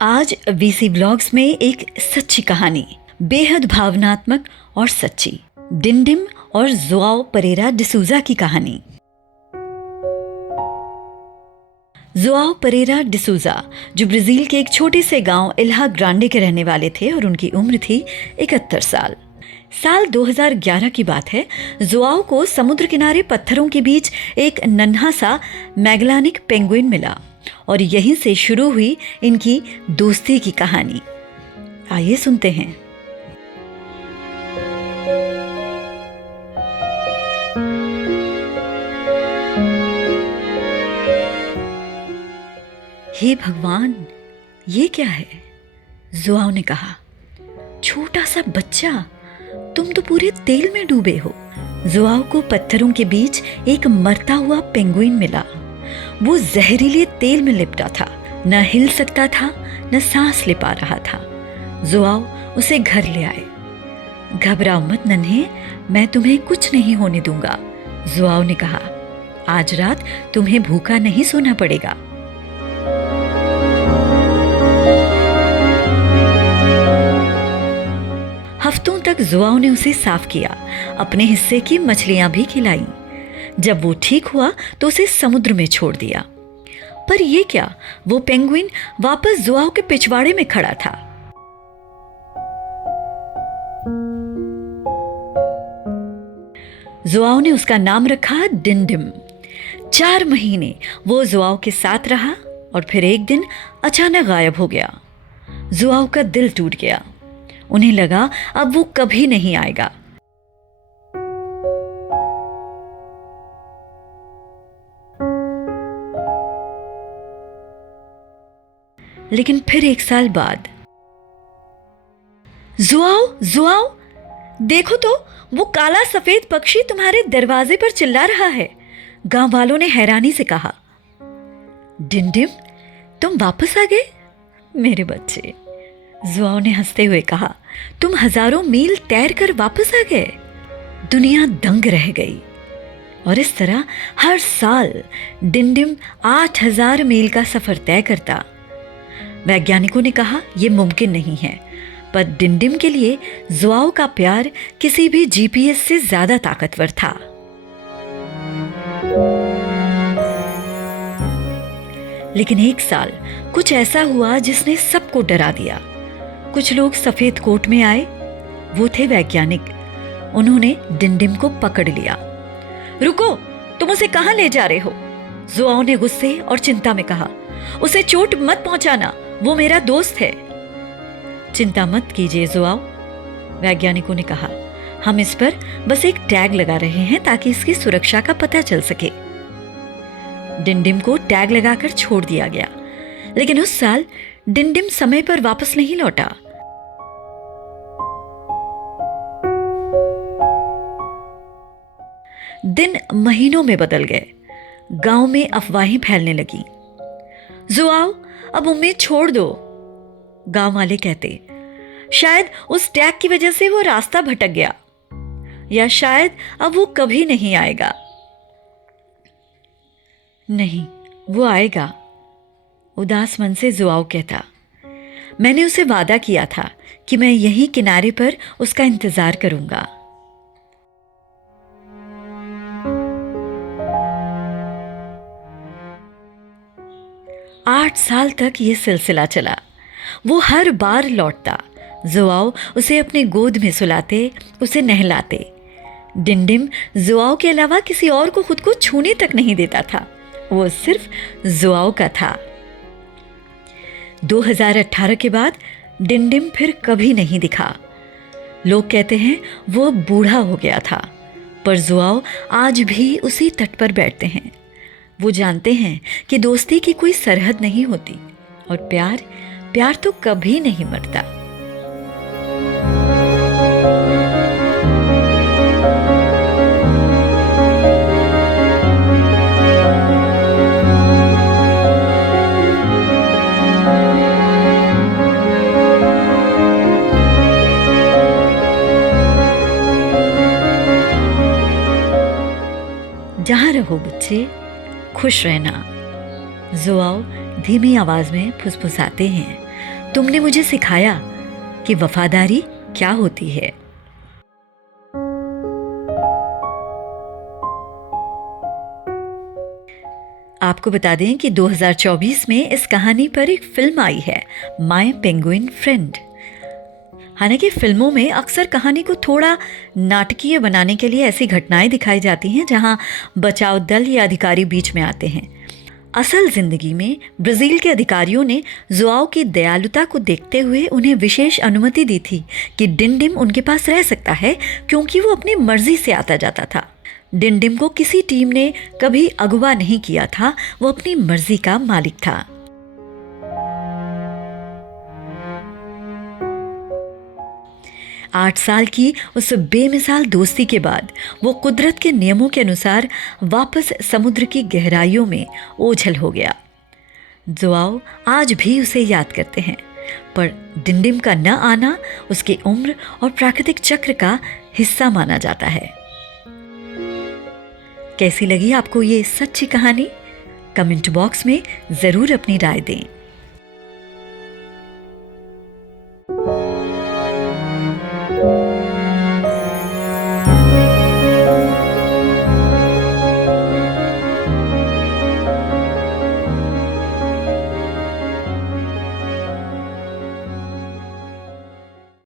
आज VC blogs में एक सच्ची कहानी, बेहद भावनात्मक और सच्ची, डिंडिम और जोआओ परेरा डिसूजा की कहानी। जोआओ परेरा डिसूजा जो ब्राजील के एक छोटे से गांव इल्हा ग्रांडे के रहने वाले थे और उनकी उम्र थी 71 साल। साल 2011 की बात है। जोआओ को समुद्र किनारे पत्थरों के बीच एक नन्हा सा मैगेलानिक पेंगुइन मिला और यहीं से शुरू हुई इनकी दोस्ती की कहानी। आइए सुनते हैं। हे भगवान, ये क्या है? जोआओ ने कहा। छोटा सा बच्चा, तुम तो पूरे तेल में डूबे हो। जोआओ को पत्थरों के बीच एक मरता हुआ पेंगुइन मिला। वो जहरीले तेल में लिपटा था, न हिल सकता था, न सांस ले पा रहा था। जोआओ उसे घर ले आए। घबराओ मत नन्हे, मैं तुम्हें कुछ नहीं होने दूंगा, जोआओ ने कहा। आज रात तुम्हें भूखा नहीं सोना पड़ेगा। हफ्तों तक जोआओ ने उसे साफ किया, अपने हिस्से की मछलियां भी खिलाई। जब वो ठीक हुआ तो उसे समुद्र में छोड़ दिया। पर ये क्या, वो पेंगुइन वापस जोआओ के पिछवाड़े में खड़ा था। जोआओ ने उसका नाम रखा डिंडिम। 4 महीने वो जोआओ के साथ रहा और फिर एक दिन अचानक गायब हो गया। जोआओ का दिल टूट गया। उन्हें लगा अब वो कभी नहीं आएगा। लेकिन फिर 1 साल बाद, जोआओ जोआओ, देखो तो वो काला सफेद पक्षी तुम्हारे दरवाजे पर चिल्ला रहा है, गांव वालों ने हैरानी से कहा। डिंडिम, तुम वापस आ गए मेरे बच्चे, जोआओ ने हंसते हुए कहा। तुम हजारों मील तैर कर वापस आ गए। दुनिया दंग रह गई। और इस तरह हर साल डिंडिम 8000 मील का सफर तय करता। वैज्ञानिकों ने कहा यह मुमकिन नहीं है, पर डिंडिम के लिए जोआओ का प्यार किसी भी जीपीएस से ज्यादा ताकतवर था। लेकिन 1 साल कुछ ऐसा हुआ जिसने सबको डरा दिया। कुछ लोग सफेद कोट में आए। वो थे वैज्ञानिक। उन्होंने डिंडिम को पकड़ लिया। रुको, तुम उसे कहां ले जा रहे हो? जोआओ ने गुस्से और चिंता में कहा। उसे चोट मत पहुंचाना, वो मेरा दोस्त है। चिंता मत कीजिए जोआओ, वैज्ञानिकों ने कहा। हम इस पर बस एक टैग लगा रहे हैं ताकि इसकी सुरक्षा का पता चल सके। डिंडिम को टैग लगाकर छोड़ दिया गया। लेकिन उस साल डिंडिम समय पर वापस नहीं लौटा। दिन महीनों में बदल गए। गांव में अफवाहें फैलने लगी। जोआओ, अब उम्मीद छोड़ दो, गांव वाले कहते। शायद उस टैग की वजह से वो रास्ता भटक गया, या शायद अब वो कभी नहीं आएगा। नहीं, वो आएगा, उदास मन से जोआओ कहता। मैंने उसे वादा किया था कि मैं यहीं किनारे पर उसका इंतजार करूंगा। आठ साल तक ये सिलसिला चला। वो हर बार लौटता। जोआओ उसे अपने गोद में सुलाते, उसे नहलाते। डिंडिम जोआओ के अलावा किसी और को खुद को छूने तक नहीं देता था। वो सिर्फ जोआओ का था। 2018 के बाद डिंडिम फिर कभी नहीं दिखा। लोग कहते हैं वो बूढ़ा हो गया था, पर जोआओ आज भी उसी तट पर बैठते हैं। वो जानते हैं कि दोस्ती की कोई सरहद नहीं होती और प्यार तो कभी नहीं मरता। जहां रहो बच्चे, खुश रहना, जोआओ धीमी आवाज में फुसफुसाते हैं। तुमने मुझे सिखाया कि वफादारी क्या होती है। आपको बता दें कि 2024 में इस कहानी पर एक फिल्म आई है, माय पेंगुइन फ्रेंड। हालांकि फिल्मों में अक्सर कहानी को थोड़ा नाटकीय बनाने के लिए ऐसी घटनाएं दिखाई जाती हैं जहां बचाव दल या अधिकारी बीच में आते हैं। असल जिंदगी में ब्राजील के अधिकारियों ने जोआओ की दयालुता को देखते हुए उन्हें विशेष अनुमति दी थी कि डिंडिम उनके पास रह सकता है, क्योंकि वो अपनी मर्जी से आता जाता था। डिंडिम को किसी टीम ने कभी अगवा नहीं किया था, वो अपनी मर्जी का मालिक था। आठ साल की उस बेमिसाल दोस्ती के बाद वो कुदरत के नियमों के अनुसार वापस समुद्र की गहराइयों में ओझल हो गया। जोआओ आज भी उसे याद करते हैं, पर डिंडिम का न आना उसकी उम्र और प्राकृतिक चक्र का हिस्सा माना जाता है। कैसी लगी आपको ये सच्ची कहानी? कमेंट बॉक्स में जरूर अपनी राय दें।